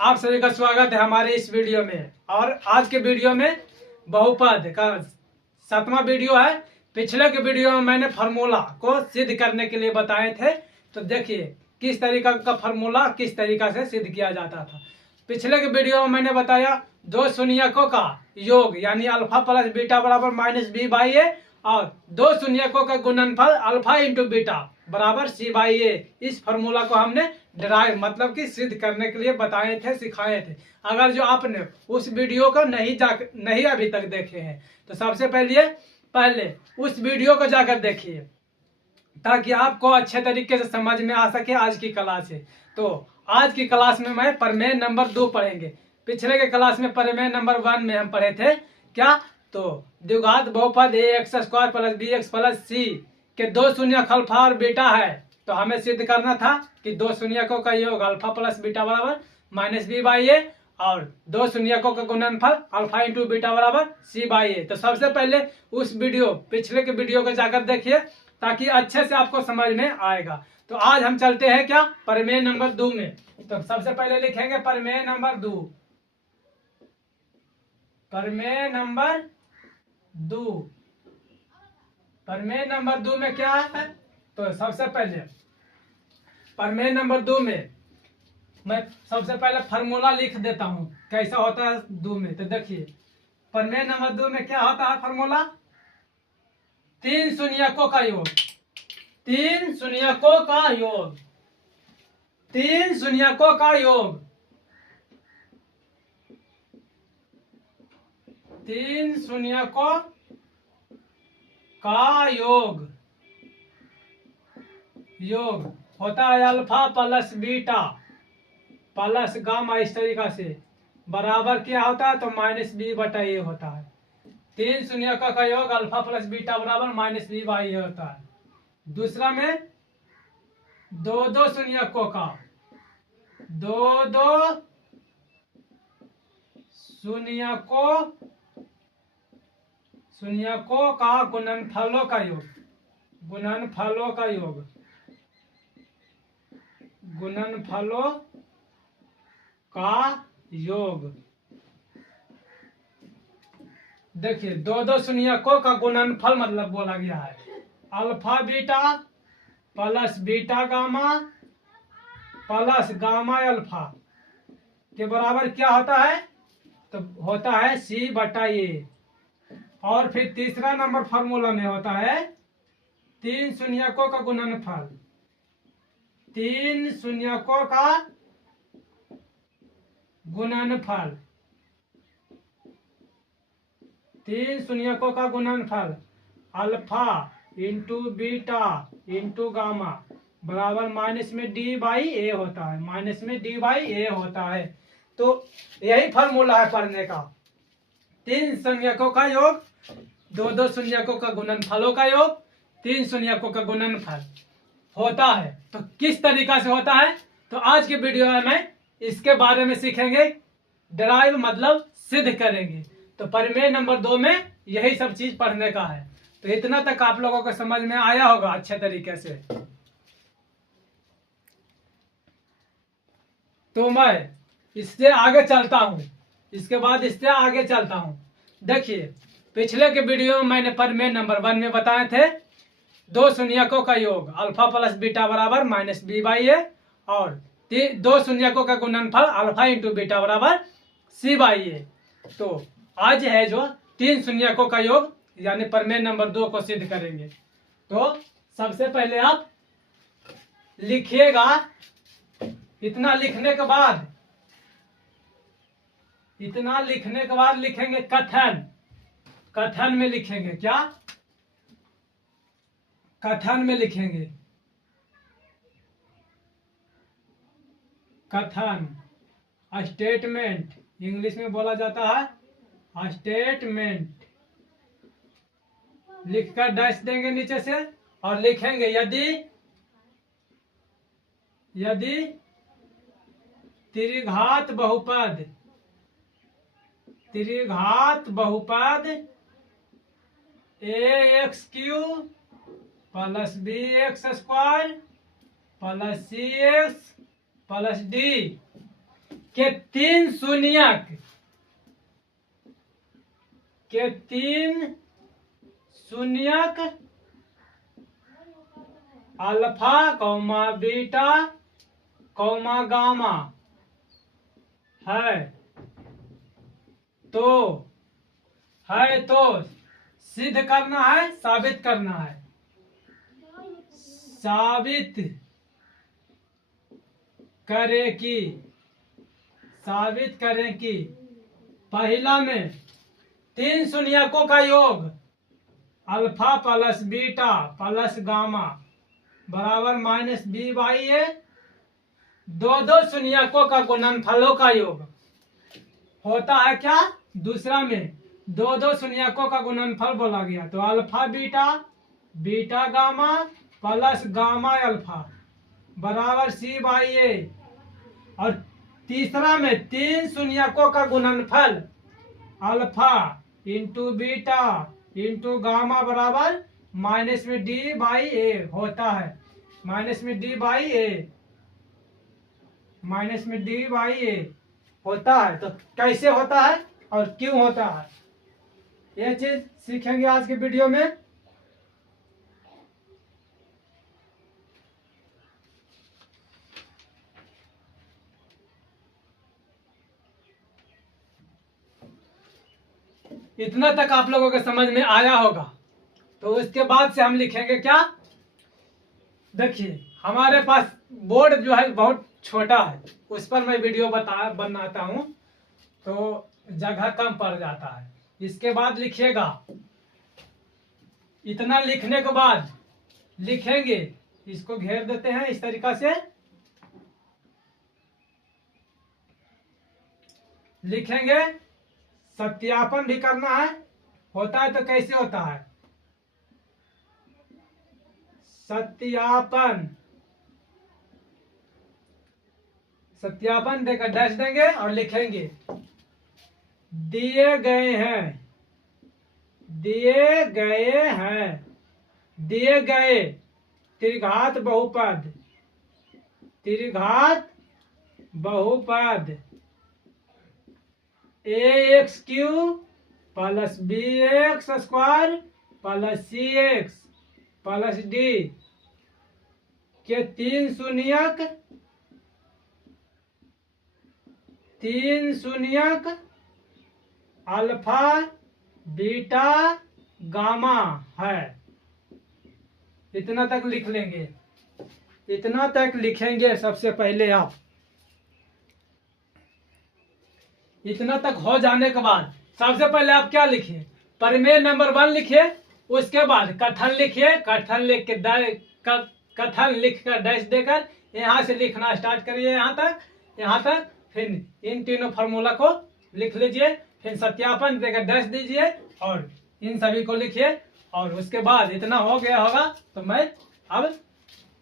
आप सभी का स्वागत है हमारे इस वीडियो में। और आज के वीडियो में बहुपद का 7वां वीडियो है। पिछले के वीडियो में मैंने फार्मूला को सिद्ध करने के लिए बताए थे, तो देखिए किस तरीका का फार्मूला किस तरीका से सिद्ध किया जाता था। पिछले के वीडियो में मैंने बताया दो शून्यकों का योग यानी अल्फा प्लस बीटा बराबर -b/a और दो शून्यकों का गुणनफल अल्फा इंटू बीटा बराबर c/a। इस फार्मूला को हमने डिराइव मतलब कि सिद्ध करने के लिए बताए थे, सिखाए थे। अगर जो आपने उस वीडियो को नहीं अभी तक देखे हैं तो सबसे पहले उस वीडियो को जाकर देखिए ताकि आपको अच्छे तरीके से समझ में आ सके आज की क्लास से। तो आज की क्लास में मैं प्रमेय नंबर 2 पढ़ेंगे। पिछले के क्लास में प्रमेय नंबर 1 में हम पढ़े थे क्या, तो द्विघात बहुपद ax² + bx + c के दो शून्यक अल्फा और बीटा है, तो हमें सिद्ध करना था कि दो शून्यकों का योग अल्फा प्लस बीटा बराबर -b/a और दो शून्यकों का गुणनफल अल्फा इंटू बीटा बराबर c/a। तो सबसे पहले उस वीडियो पिछले के वीडियो को जाकर देखिए ताकि अच्छे से आपको समझ में आएगा। तो आज हम चलते हैं क्या, प्रमेय नंबर 2 में। तो सबसे पहले लिखेंगे प्रमेय नंबर 2। प्रमेय नंबर 2, प्रमेय नंबर 2 में क्या है, तो सबसे पहले प्रमेय नंबर 2 में मैं सबसे पहले फार्मूला लिख देता हूं कैसा होता है 2 में। तो देखिए प्रमेय नंबर 2 में क्या होता है फार्मूला, तीन शून्यकों का योग, तीन शून्यकों का योग, तीन शून्यकों का योग, तीन शून्यकों का योग योग होता है alpha plus beta plus gamma, इस तरीका से बराबर क्या होता है, तो -b/a होता है। तीन शून्यकों का योग अल्फा प्लस बीटा बराबर -b/a होता है। दूसरा में दो शून्यकों का, दो शून्यकों का गुणनफलों का योग, गुणनफलों का योग, गुणनफलों का योग। देखिए दो शून्यकों का गुणनफल मतलब बोला गया है alpha beta plus beta gamma plus gamma alpha के बराबर क्या होता है, तो होता है c/a। और फिर तीसरा नंबर फार्मूला में होता है तीन शून्यकों का गुणनफल, तीन शून्यकों का गुणनफल, तीन शून्यकों का गुणनफल alpha into beta into gamma बराबर -d/a होता है, -d/a होता है। तो यही फार्मूला है पढ़ने का, तीन शून्यकों का योग, दो शून्यकों का गुणनफलों का योग, तीन शून्यकों का गुणनफल होता है। तो किस तरीका से होता है, तो आज के वीडियो में मैं इसके बारे में सीखेंगे, डिराइव मतलब सिद्ध करेंगे। तो प्रमेय नंबर 2 में यही सब चीज पढ़ने का है। तो इतना तक आप लोगों को समझ में आया होगा अच्छे तरीके से। तो मैं इससे आगे चलता हूं, इसके बाद इससे आगे चलता हूं। देखिए पिछले के वीडियो में मैंने प्रमेय नंबर 1 में बताए थे दो शून्यकों का योग अल्फा प्लस बीटा बराबर -b/a और दो शून्यकों का गुणनफल अल्फा इंटू बीटा बराबर c/a। तो आज है जो तीन शून्यकों का योग यानी प्रमेय नंबर 2 को सिद्ध करेंगे। तो सबसे पहले आप लिखिएगा, इतना लिखने के बाद लिखेंगे कथन। कथन में लिखेंगे क्या, कथन में लिखेंगे कथन, स्टेटमेंट इंग्लिश में बोला जाता है स्टेटमेंट। लिखकर डैश देंगे नीचे से और लिखेंगे यदि त्रिघात बहुपद ax³ + bx² + cx + d के तीन शून्यक के तीन शून्यक alpha comma beta comma gamma है तो सिद्ध करना है, साबित करना है। साबित करें कि पहला में तीन शून्यकों का योग alpha plus beta plus gamma बराबर माइनस बी बाई ए, दो शून्यकों का गुणनफलों का योग होता है क्या? दूसरा में दो शून्यकों का गुणनफल बोला गया, तो alpha beta beta gamma plus gamma alpha बराबर सी बाई ए। और तीसरा में तीन शून्यकों का गुणनफल alpha into beta into gamma बराबर माइनस में डी बाई ए होता है, माइनस में डी बाई ए होता है। तो कैसे होता है और क्यों होता है, ये चीज सीखेंगे आज के वीडियो में। इतना तक आप लोगों के समझ में आया होगा, तो उसके बाद से हम लिखेंगे क्या? देखिए हमारे पास बोर्ड जो है बहुत छोटा है, उस पर मैं वीडियो बनाता हूँ तो जगह कम पड़ जाता है। इसके बाद लिखिएगा, इतना लिखने के बाद लिखेंगे, इसको घेर देते हैं इस तरीका से, लिखेंगे। सत्यापन भी करना है, होता है तो कैसे होता है? सत्यापन देकर डैश देंगे और लिखेंगे दिए गए त्रिघात बहुपद ax cube plus bx square plus cx plus d के तीन शून्यक अल्फा बीटा गामा है। इतना तक लिख लेंगे, इतना तक लिखेंगे। सबसे पहले आप इतना तक हो जाने के बाद सबसे पहले आप क्या लिखिए? प्रमेय नंबर 1 लिखिए, उसके बाद कथन लिखिए, कथन लिख कर डैश देकर यहाँ से लिखना स्टार्ट करिए, यहाँ तक फिर इन तीनों फार्मूला को लिख लीजिए, फिर सत्यापन देकर डैश दीजिए और इन सभी को लिखिए। और उसके बाद इतना हो गया होगा तो मैं अब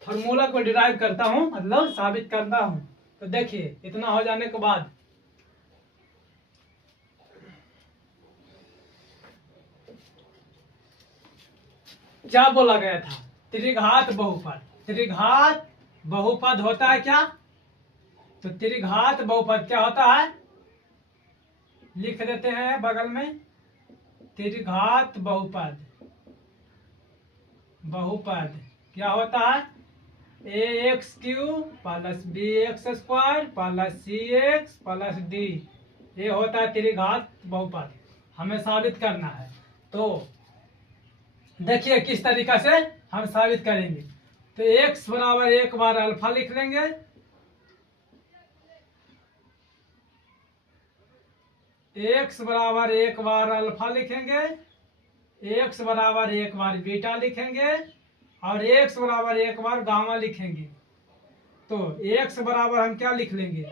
फार्मूला को डिराइव करता हूँ, मतलब साबित करता हूँ। तो देखिए इतना हो जाने के बाद क्या बोला गया था? त्रिघात बहुपद होता है क्या? तो त्रिघात बहुपद क्या होता है, लिख देते हैं बगल में। त्रिघात बहुपद क्या होता है? ax cube plus bx square plus cx plus d, ये होता है त्रिघात बहुपद। हमें साबित करना है, तो देखिए किस तरीका से हम साबित करेंगे। तो x बराबर एक बार अल्फा लिख लेंगे, x बराबर एक बार अल्फा लिखेंगे, x बराबर एक बार बीटा लिखेंगे और x बराबर एक बार गामा लिखेंगे। तो x बराबर हम क्या लिख लेंगे?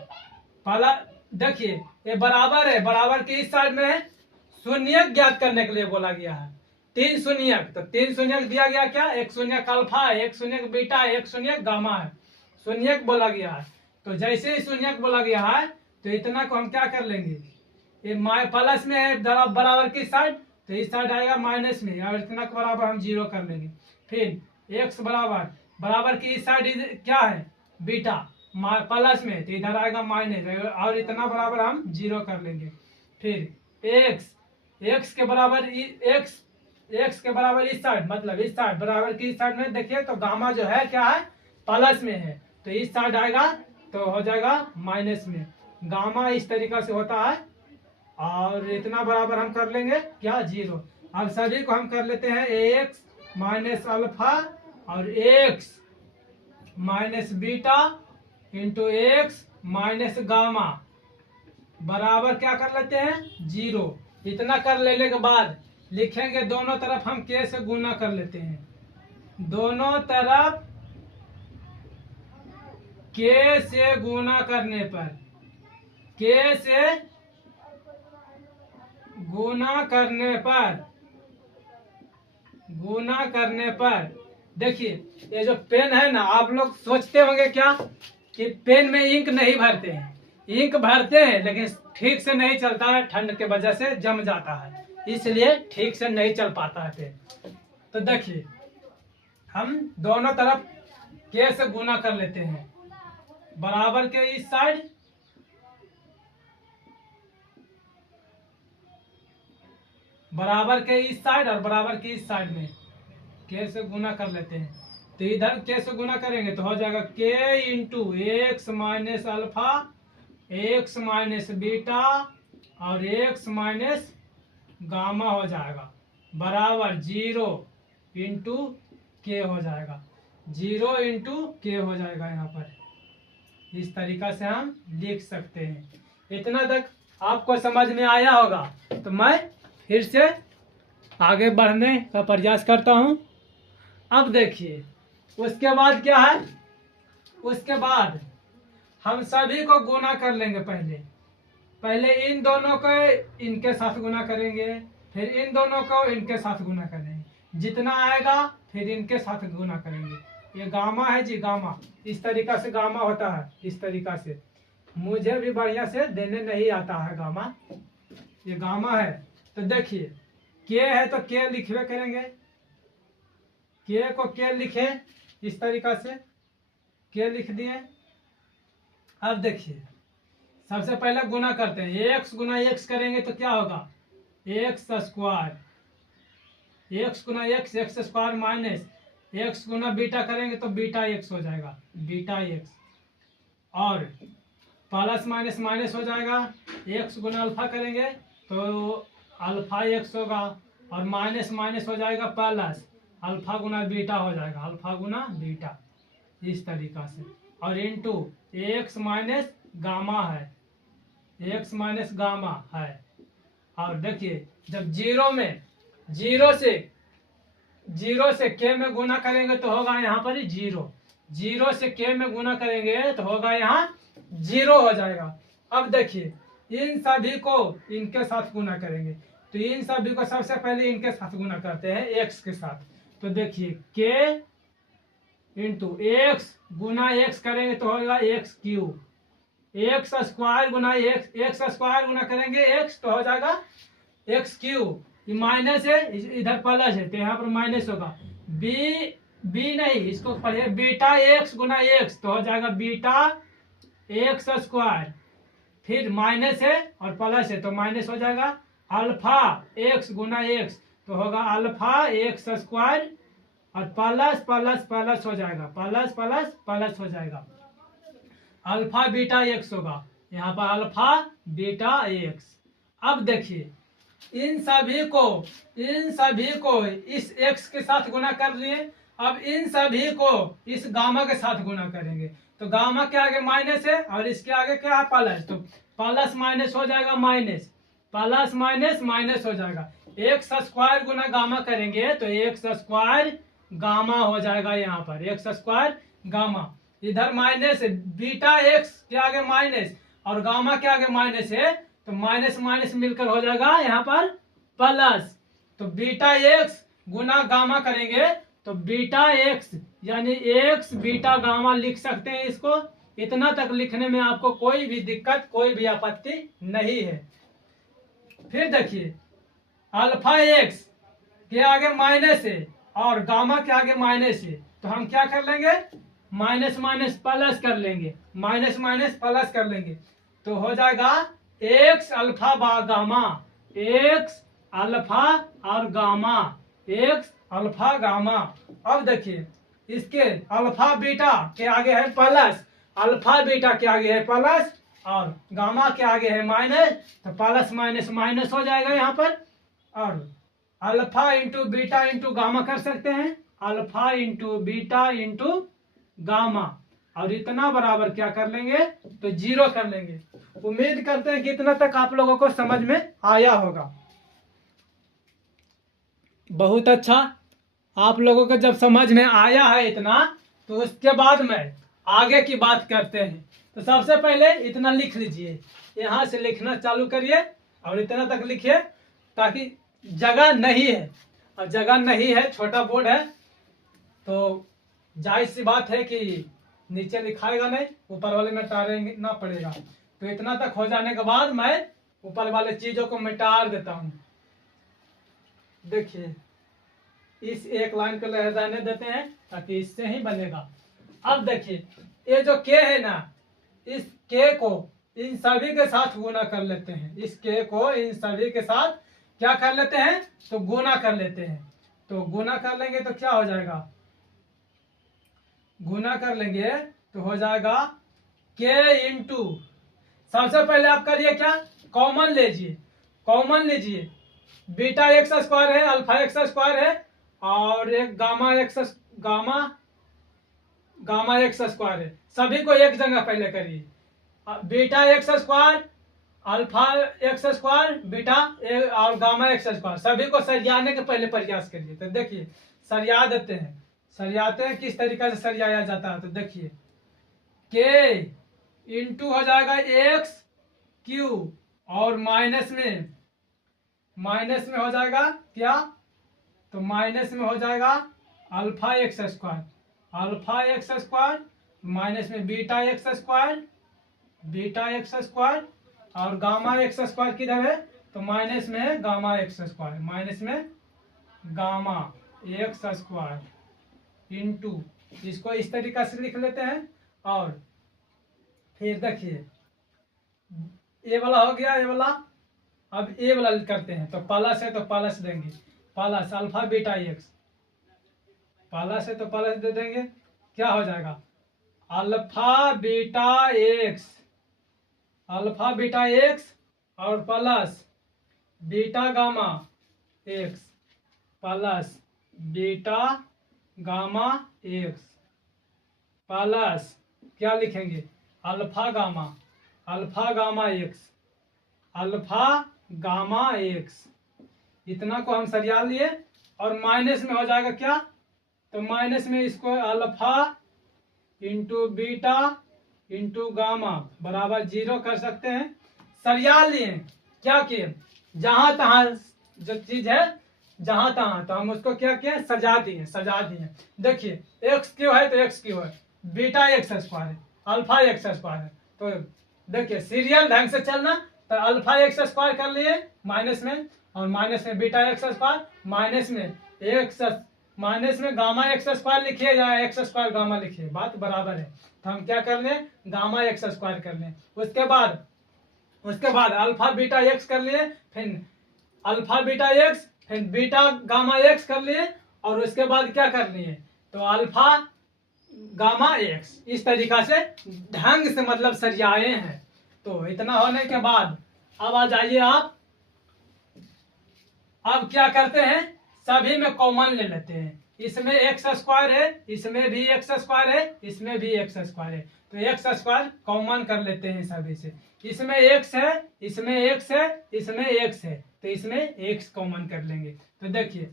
पहला देखिए ये बराबर है, बराबर के इस साइड में शून्यक ज्ञात करने के लिए बोला गया है। तीन शून्यक, तो तीन शून्यक दिया गया क्या? एक शून्यक अल्फा है, एक शून्यक बीटा है, एक शून्यक गामा है, शून्यक बोला गया है। तो जैसे ही शून्यक बोला गया है तो इतना को हम क्या कर लेंगे? ये प्लस में है बराबर की साइड, तो इस साइड आएगा माइनस में, और इतना के बराबर हम 0 कर लेंगे। फिर x बराबर की इस साइड क्या है? बीटा, प्लस में, तो इधर आएगा माइनस, और इतना बराबर हम 0 कर लेंगे। फिर एक्स के बराबर एक्स के बराबर इस साइड, मतलब इस साइड बराबर की इस साइड में देखिए तो गामा जो है क्या है, प्लस में है, तो इस साइड आएगा तो हो जाएगा माइनस में। गामा इस तरीका से होता है, और इतना बराबर हम कर लेंगे क्या, 0। अब सभी को हम कर लेते हैं एक्स माइनस अल्फा और x minus beta into x minus gamma बराबर क्या कर लेते हैं, 0। इतना कर लेने के बाद लिखेंगे दोनों तरफ हम के से गुना कर लेते हैं, दोनों तरफ के से गुना करने पर, के से गुना करने पर देखिए ये जो पेन है ना, आप लोग सोचते होंगे क्या कि पेन में इंक नहीं भरते हैं, इंक भरते हैं लेकिन ठीक से नहीं चलता है, ठंड के वजह से जम जाता है, इसलिए ठीक से नहीं चल पाता है पेन। तो देखिए हम दोनों तरफ के से गुना कर लेते हैं, बराबर के इस साइड और बराबर की इस साइड में के से गुना कर लेते हैं। तो इधर के से गुना करेंगे तो हो जाएगा के into x minus alpha x minus beta और एक्स माइनस गामा हो जाएगा, बराबर 0 इंटू के हो जाएगा, 0 इंटू के हो जाएगा। यहाँ पर इस तरीका से हम लिख सकते हैं। इतना तक आपको समझ में आया होगा, तो मैं फिर से आगे बढ़ने का प्रयास करता हूँ। अब देखिए उसके बाद क्या है, उसके बाद हम सभी को गुना कर लेंगे। पहले इन दोनों को इनके साथ गुना करेंगे, फिर इन दोनों को इनके साथ गुना करेंगे, जितना आएगा फिर इनके साथ गुना करेंगे। ये गामा है जी, गामा इस तरीका से गामा होता है, इस तरीका से। मुझे भी बढ़िया से देने नहीं आता है गामा, ये गामा है। तो देखिए के है तो के लिखवे करेंगे, के को के लिखे इस तरीका से, के लिख दिए। अब देखिए सबसे पहले गुना करते हैं, एक्स गुना एक्स करेंगे तो क्या होगा, एक्स स्क्वायर, एक्स गुना x x square minus x गुना बीटा करेंगे तो बीटा एक्स हो जाएगा, बीटा एक्स, और प्लस माइनस माइनस हो जाएगा, एक्स गुना अल्फा करेंगे तो अल्फा एक्स होगा, और माइनस माइनस हो जाएगा प्लस अल्फा गुना बीटा हो जाएगा, अल्फा गुना बीटा इस तरीका से, और इंटू एक्स माइनस गामा है, एक्स माइनस गामा है। और देखिए जब जीरो से के में गुना करेंगे तो होगा यहाँ पर 0, 0 से के में गुना करेंगे तो होगा यहाँ 0 हो जाएगा। अब देखिए इन सभी को इनके साथ गुना करेंगे, तो इन सभी को सबसे पहले इनके साथ गुना करते हैं एक्स के साथ। तो देखिए के इंटू एक्स गुना एक्स करेंगे तो होगा एक्स क्यूब, एक्स स्क्वायर गुना एक्स स्क्वायर गुना करेंगे एक्स तो हो जाएगा एक्स क्यूब, ये माइनस है इधर प्लस है तो यहाँ पर माइनस होगा, बी नहीं इसको पढ़िए, बीटा एक्स गुना एक्स तो हो जाएगा बीटा एक्स स्क्वायर, फिर माइनस है और प्लस है तो माइनस हो जाएगा, अल्फा एक्स गुना एक्स तो होगा अल्फा एक्स स्क्वायर, और प्लस प्लस प्लस हो जाएगा, प्लस प्लस प्लस हो जाएगा, अल्फा बीटा एक्स होगा, यहाँ पर अल्फा बीटा एक्स। अब देखिए इन सभी को इस एक्स के साथ गुना कर लिए, अब इन सभी को इस गामा के साथ गुना करेंगे, तो गामा के आगे माइनस है और इसके आगे क्या है प्लस, तो प्लस माइनस हो जाएगा माइनस, प्लस माइनस माइनस हो जाएगा, एक्स स्क्वायर गुना गामा करेंगे तो एक्स स्क्वायर गामा हो जाएगा, यहाँ पर एक्स स्क्वायर गामा, इधर माइनस है, बीटा एक्स के आगे माइनस और गामा के आगे माइनस है तो माइनस माइनस मिलकर हो जाएगा यहाँ पर प्लस, तो बीटा एक्स गुना गामा करेंगे तो बीटा एक्स यानी एक्स बीटा गामा लिख सकते हैं इसको। इतना तक लिखने में आपको कोई भी दिक्कत कोई भी आपत्ति नहीं है। फिर देखिए अल्फा एक्स के आगे माइनस है और गामा के आगे माइनस है तो हम क्या कर लेंगे, माइनस माइनस प्लस कर लेंगे, माइनस माइनस प्लस कर लेंगे, तो हो जाएगा एक्स अल्फा बा गामा, एक्स अल्फा और गामा, एक्स अल्फा गामा। अब देखिए इसके अल्फा बीटा के आगे है प्लस, अल्फा बीटा के आगे है प्लस और गामा के आगे है माइनस, तो प्लस माइनस माइनस हो जाएगा यहाँ पर। और alpha into beta into gamma कर सकते हैं, alpha into beta into gamma, और इतना बराबर क्या कर लेंगे, तो जीरो कर लेंगे। उम्मीद करते हैं कि इतना तक आप लोगों को समझ में आया होगा। बहुत अच्छा, आप लोगों को जब समझ में आया है इतना, तो उसके बाद में आगे की बात करते हैं। तो सबसे पहले इतना लिख लीजिए, यहाँ से लिखना चालू करिए और इतना तक लिखिए, ताकि जगह नहीं है, और जगह नहीं है, छोटा बोर्ड है, तो जाहिर सी बात है कि नीचे लिखाएगा नहीं, ऊपर वाले में टारेंगे पड़ेगा। तो इतना तक हो जाने के बाद मैं ऊपर वाले चीजों को मिटा देता हूँ। देखिए इस एक लाइन को रहने देते हैं, ताकि इससे ही बनेगा। अब देखिए ये जो के है ना, इस के को इन सभी के साथ गुना कर लेते हैं, इस के को इन सभी के साथ क्या कर लेते हैं, तो गुना कर लेते हैं। तो गुना कर लेंगे तो क्या हो जाएगा, गुना कर लेंगे तो हो जाएगा के इंटू, सबसे पहले आप करिए क्या, कॉमन लीजिए, कॉमन लीजिए, बीटा एक्स स्क्वायर है, अल्फा एक्स स्क्वायर है, और एक गामा एक्स स्क्वायर है, सभी को एक जगह पहले करिए। Beta x square, alpha x square, beta और गामा एक्स स्क्वायर, सभी को सरियाने के पहले प्रयास करिए। तो देखिए सरिया देते हैं, सरियाते हैं किस तरीके से सरियाया जाता है। तो देखिए के इंटू हो जाएगा एक्स क्यू, और माइनस में हो जाएगा क्या, तो माइनस में हो जाएगा alpha x square, alpha x square, minus में beta x square, beta x square, और गामा एक्स स्क्वायर किधर है, तो माइनस में है गामा एक्स स्क्वायर, माइनस में गामा एक्स स्क्वायर इंटू, इसको इस तरीका से लिख लेते हैं। और फिर देखिए ये वाला हो गया, ये वाला, अब ये वाला करते हैं। तो प्लस है तो प्लस देंगे, plus alpha beta x, plus है तो प्लस दे देंगे, क्या हो जाएगा, alpha beta x, alpha beta x और plus beta gamma x, plus beta gamma x, plus क्या लिखेंगे, alpha gamma x, alpha gamma x, इतना को हम सरिया लिए। और माइनस में हो जाएगा क्या, तो माइनस में इसको alpha into beta into gamma बराबर जीरो कर सकते हैं। सरिया लिए, क्या किए, जहां तहां जो चीज है जहां तहां, तो हम उसको क्या किए, सजा दिए। देखिए एक्स क्यू है तो एक्स क्यू है, बीटा एक्स स्क्वायर है, अल्फा एक्स स्क्वायर है। तो देखिए सीरियल ढंग से चलना, तो अल्फा एक्स स्क्वायर कर लिए माइनस में, और माइनस में बीटा एक्स स्क्वायर, माइनस में गामा एक्स स्क्वायर लिखिए या एक्स स्क्वायर गामा लिखिए, बात बराबर है। तो हम क्या कर लें, गामा एक्स स्क्वायर कर लें। उसके बाद अल्फा बीटा एक्स कर लिए, फिर अल्फा बीटा एक्स, फिर बीटा गामा एक्स कर लिए, और उसके बाद क्या कर लिए, तो अल्फा गामा एक्स, इस तरीका से ढंग से मतलब सरियाए हैं। तो इतना होने के बाद अब आ जाइए आप, अब क्या करते हैं, सभी में कॉमन ले लेते हैं। इसमें एक्स स्क्वायर है, इसमें भी एक्स स्क्वायर है, इसमें भी एक्स स्क्वायर है, तो एक्स स्क्वायर कॉमन कर लेते हैं सभी से। इसमें एक्स है, इसमें एक्स है, इसमें एक्स है, तो इसमें एक्स कॉमन कर लेंगे। तो देखिए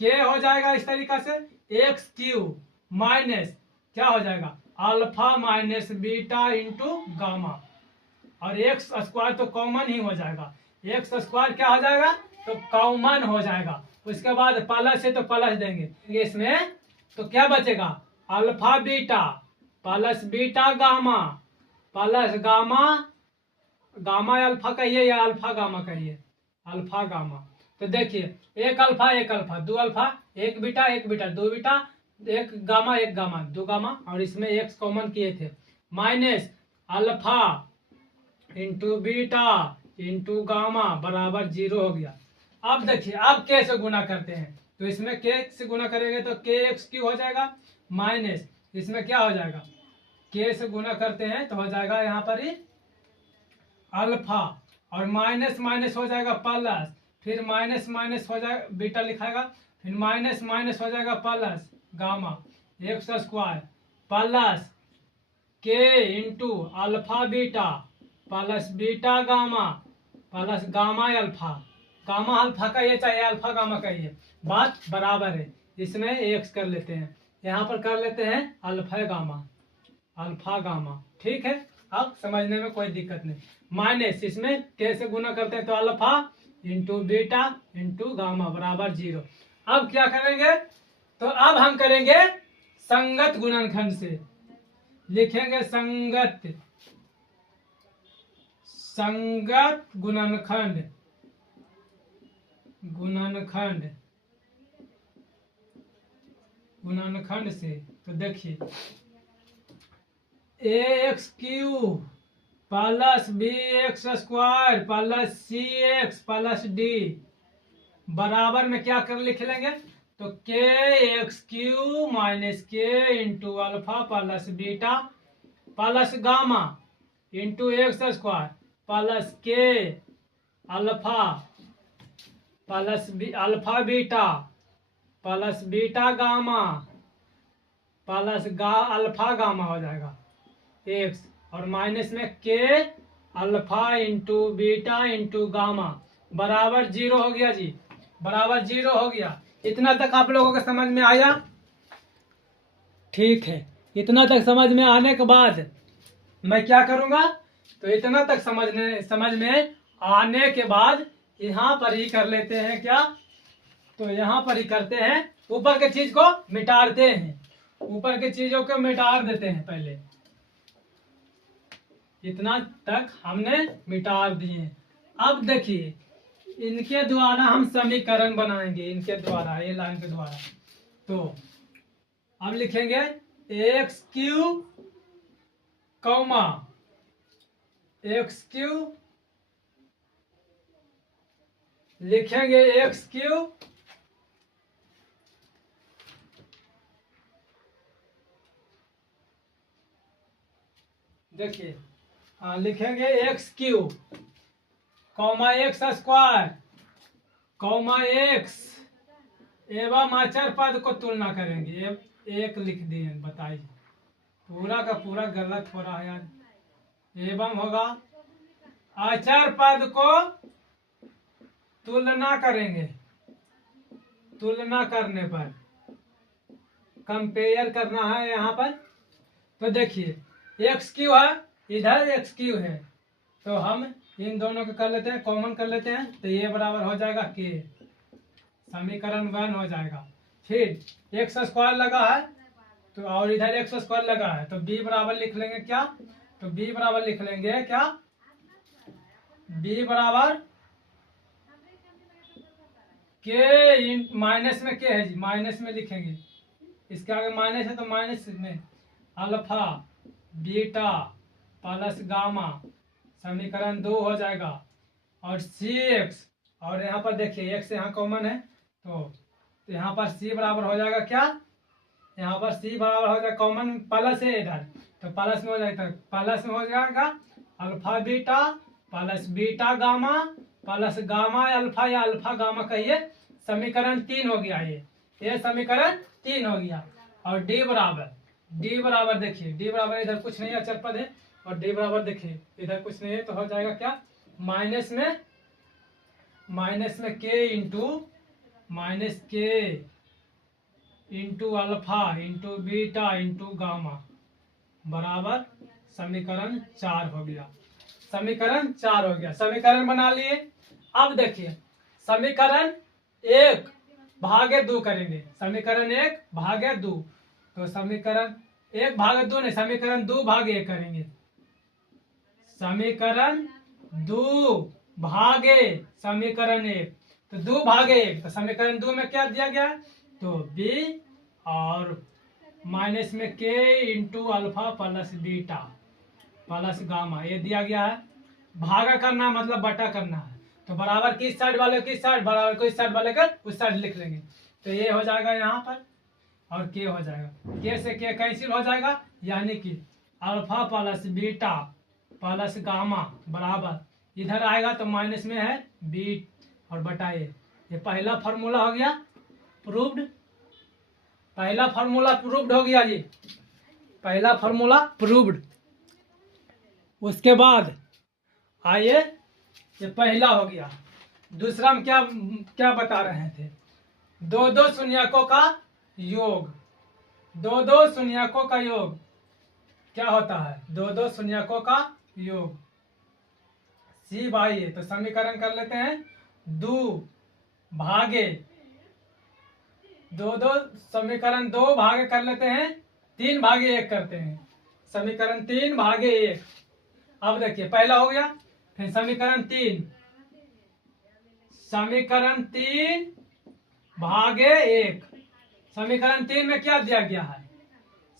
के हो जाएगा इस तरीका से, एक्स क्यू माइनस क्या हो जाएगा, alpha minus beta into gamma, और एक्स स्क्वायर तो कॉमन ही हो जाएगा, एक्स स्क्वायर क्या हो जाएगा, तो कॉमन हो जाएगा। उसके बाद प्लस है तो प्लस देंगे इसमें, तो क्या बचेगा, alpha beta plus beta gamma plus gamma alpha कहिए या अल्फा गामा कहिए, अल्फा गामा। तो देखिए एक अल्फा, दो अल्फा, एक बीटा, दो बीटा, एक गामा दो गामा, और इसमें एक्स कॉमन किए थे, minus alpha into beta into gamma बराबर 0 हो गया। अब देखिए, अब के से गुना करते हैं, तो इसमें के से गुना करेंगे तो के एक्स क्यू हो जाएगा, माइनस इसमें क्या हो जाएगा, के से गुना करते हैं तो हो जाएगा यहाँ पर ही अल्फा, और माइनस माइनस हो जाएगा प्लस, फिर माइनस माइनस हो जाएगा, बीटा लिखाएगा, फिर माइनस माइनस हो जाएगा plus gamma x square plus k into alpha beta plus beta gamma plus gamma alpha. Gamma alpha का ये चाहिए, अल्फा गामा का ये, बात बराबर है। इसमें एक्स कर लेते हैं, यहाँ पर कर लेते हैं अल्फा गामा। ठीक है, अब समझने में कोई दिक्कत नहीं। माइनस इसमें कैसे गुना करते हैं तो alpha into beta into gamma बराबर 0। अब क्या करेंगे, तो अब हम करेंगे संगत गुणनखंड से, लिखेंगे संगत गुणनखंड से। तो देखिए a x cube plus b x square plus c x plus d बराबर में क्या कर लिख लेंगे, तो k x cube minus k into alpha plus beta plus gamma into x square plus k alpha plus alpha beta plus beta gamma plus alpha gamma हो जाएगा x, और माइनस में k alpha into beta into gamma बराबर 0 हो गया जी, बराबर 0 हो गया। इतना तक आप लोगों को समझ में आया? ठीक है, इतना तक समझ में आने के बाद मैं क्या करूंगा, तो इतना तक समझ में आने के बाद यहाँ पर ही कर लेते हैं क्या, तो यहाँ पर ही करते हैं, ऊपर के चीज को मिटाते हैं, ऊपर के चीजों को मिटा देते हैं। पहले इतना तक हमने मिटा दिए। अब देखिए इनके द्वारा हम समीकरण बनाएंगे, इनके द्वारा, ये लाइन के द्वारा। तो अब लिखेंगे x Q comma x Q, लिखेंगे एक्स क्यू देखिए लिखेंगे x Q comma x square comma x एवं अचर पद को तुलना करेंगे। एक लिख दिए, बताइए, पूरा का पूरा गलत हो रहा है यार। एवं होगा अचर पद को तुलना करेंगे, तुलना करने पर कंपेयर करना है यहाँ पर। तो देखिए एक्स क्यू है, इधर एक्स क्यू है, तो हम इन दोनों को कर लेते हैं, कॉमन कर लेते हैं, तो ये बराबर हो जाएगा के, समीकरण 1 हो जाएगा। फिर एक्स स्क्वायर लगा है, तो और इधर एक्स स्क्वायर लगा है, तो बी बराबर लिख लेंगे क्या, तो बी बराबर लिख लेंगे क्या, बी बराबर के माइनस में के है जी, माइनस में लिखेंगे, इसके आगे माइनस है तो माइनस में अल्फा बीटा प्लस गामा समीकरण 2 हो जाएगा, और सी एक्स, और यहाँ पर देखिए एक्स यहाँ कॉमन है, तो यहाँ पर सी बराबर हो जाएगा क्या, यहाँ पर सी बराबर हो जाएगा, कॉमन प्लस है इधर, तो प्लस में हो जाएगा, प्लस में हो जाएगा alpha beta plus beta gamma plus gamma alpha या अल्फा गामा कहिए, समीकरण 3 हो गया। ये समीकरण 3 हो गया। और डी बराबर देखिए, डी बराबर इधर कुछ नहीं है, अचर पद है, और डी बराबर देखिए इधर कुछ नहीं है, तो हो जाएगा क्या, माइनस में के into alpha into beta into gamma बराबर समीकरण 4 हो गया, समीकरण 4 हो गया। समीकरण बना लिए। अब देखिए समीकरण 1 भागे 2 करेंगे, समीकरण 1 भागे 2, तो समीकरण 1 भागे 2 नहीं, समीकरण 2 भागे 1 करेंगे, समीकरण 2 भागे समीकरण 1, तो 2 भागे 1, तो समीकरण 2 में क्या दिया गया, तो b और माइनस में के into alpha plus beta plus gamma, ये दिया गया है। भागा करना है मतलब बटा करना है, तो बराबर किस साइड वाले किस साइड, बराबर को इस साइड वाले का उस साइड लिख लेंगे। तो ये हो जाएगा यहाँ पर और के हो जाएगा, के से के कैंसिल हो जाएगा, यानी कि alpha plus beta plus gamma बराबर इधर आएगा तो माइनस में है बी और बटा ये पहला फार्मूला हो गया प्रूव्ड, पहला फार्मूला प्रूव्ड हो गया जी, पहला फार्मूला प्रूव्ड। उसके बाद आइए, ये पहला हो गया। दूसरा हम क्या क्या बता रहे थे, दो दो शून्यकों का योग, दो दो शून्यकों का योग क्या होता है, दो दो शून्यकों का योग सी बाई ए। तो समीकरण कर लेते हैं, दो भागे दो दो, समीकरण दो भागे कर लेते हैं, तीन भागे एक करते हैं, समीकरण तीन भागे एक। अब देखिए पहला हो गया, फिर समीकरण तीन, समीकरण तीन भागे एक, समीकरण तीन में क्या दिया गया है,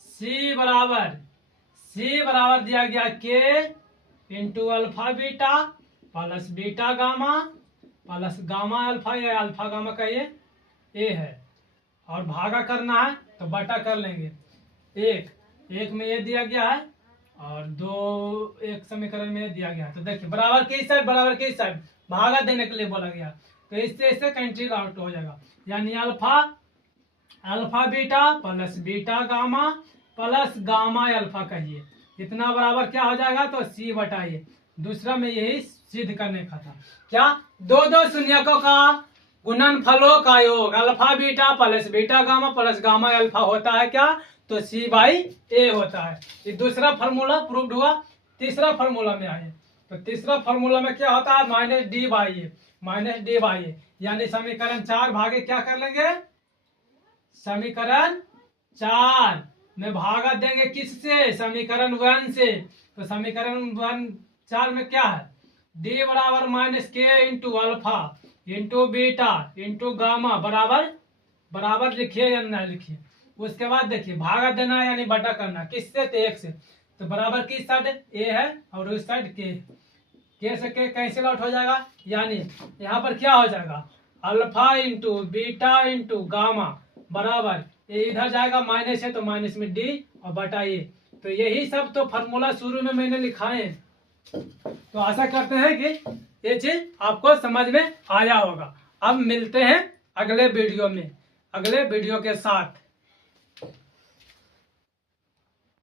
सी बराबर दिया गया के into alpha beta plus beta gamma plus gamma alpha, या अल्फा गामा का ये ए है, और भागा करना है तो बटा कर लेंगे। एक में ये दिया गया है और दो एक समीकरण में दिया गया है। तो देखिए बराबर किस साइड भागा देने के लिए बोला गया, तो इससे कैंसिल आउट हो जाएगा, यानी alpha beta plus beta gamma plus gamma alpha कहिए, इतना बराबर क्या हो जाएगा, तो सी बटाइए। दूसरा में यही सिद्ध करने का था, क्या दो दो शून्यकों का गुणनफलों का योग alpha beta plus beta gamma plus gamma alpha होता है क्या, तो सी बाई ए होता है। ये दूसरा फार्मूला प्रूव्ड हुआ। तीसरा फार्मूला में आए, तो तीसरा फार्मूला में क्या होता है, माइनस डी बाई ए, यानी समीकरण चार भागे क्या कर लेंगे, समीकरण चार में भागा देंगे किससे, समीकरण वन से। तो समीकरण वन चार में क्या है, डी बराबर minus k into alpha into beta into gamma बराबर लिखिए या ना लिखिए। उसके बाद देखिए भागा देना है यानी बटा करना, किससे, तो एक से। तो बराबर किस साइड ए है और उस साइड के से के कैंसिल आउट हो जाएगा, यानी यहाँ पर क्या हो जाएगा, alpha into beta into gamma बराबर ये इधर जाएगा माइनस है तो माइनस में डी और बटा ए। तो यही सब तो फार्मूला शुरू में मैंने लिखाए। तो आशा करते हैं कि ये चीज आपको समझ में आया होगा। अब मिलते हैं अगले वीडियो में, अगले वीडियो के साथ।